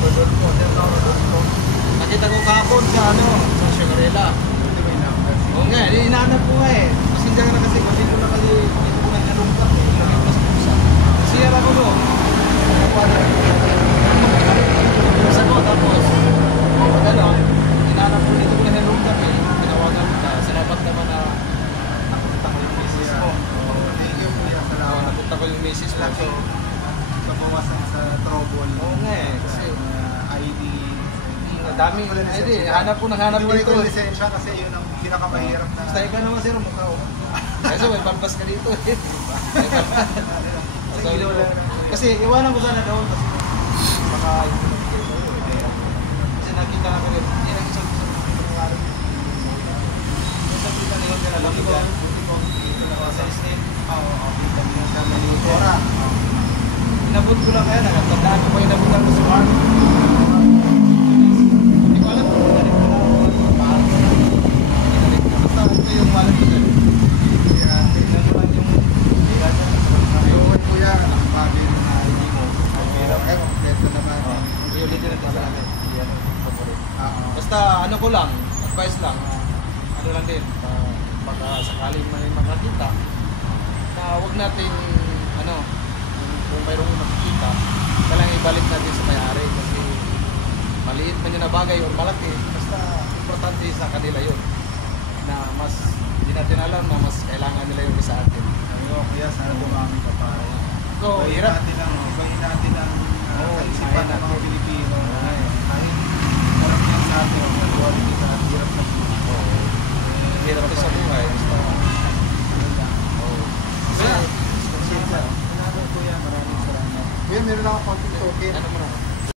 Rodolfo, Sir Rodolfo. Nakita ko kahapon sa sa Sugarela. Hindi ba number? Oo nga, hinahanap ko nga eh. Pasensya ka na kasi dito na kasi dito ko na nalungkat eh. Lumipos ko sa. Siyara ko doon. Sa ko tapos. Pag ano, hinahanap ko dito ko na nalungkat eh. Tinawagan ko na. Salamat naman na napunta ko yung misis mo. Thank you kuya. Salamat. Napunta ko yung misis mo. So, Bawasan sa trouble. oo nga eh. Kasi ID. dami ko lang ID. Hanap ko nang hanap Hindi dito. ko lisensya kasi yun ang pinakamahirap na. Basta ikaw naman sir, mukha ko. Kasi may balbas ka dito eh. Kasi iwanan ko sana doon kasi baka kasi nakita na ko rin. Hindi na isang nangyari. Yung sabitan nila nila lang dyan. Dito na sa isnin. Oo, kita mo sa Mayutora. Inabot ko lang kaya, nakatandaan ko pa inabutan ko sa bar. Hindi ko alam kung balik ko lang ako bar. Binalik ko. Basta ito yung wallet ko dyan. Kaya tingnan naman yung pera dyan. Ayun kuya, nakapagin na ID mo. Pera. Ay, kompleto naman. Priority natin sa atin. Yan, favorite. Basta, Basta ano ko lang, advice lang, ano lang din, baka sakaling may makakita, na huwag natin, ano, kung mayroong makikita, kailangan ibalik natin sa may-ari kasi maliit man yun na bagay o malaki, basta importante sa kanila yun. Na mas, hindi natin alam na mas kailangan nila yun sa atin. ayun kuya, sana dumami ka pa. So, Bayin hirap. natin ang kaisipan ng mga Pilipino. Ay. Kahit harap yan sa atin, quality sa hirap na Hirap din sa buhay. Basta, Kuya, kuya, maraming salamat. Kuya, meron ako konting token. ano mo na?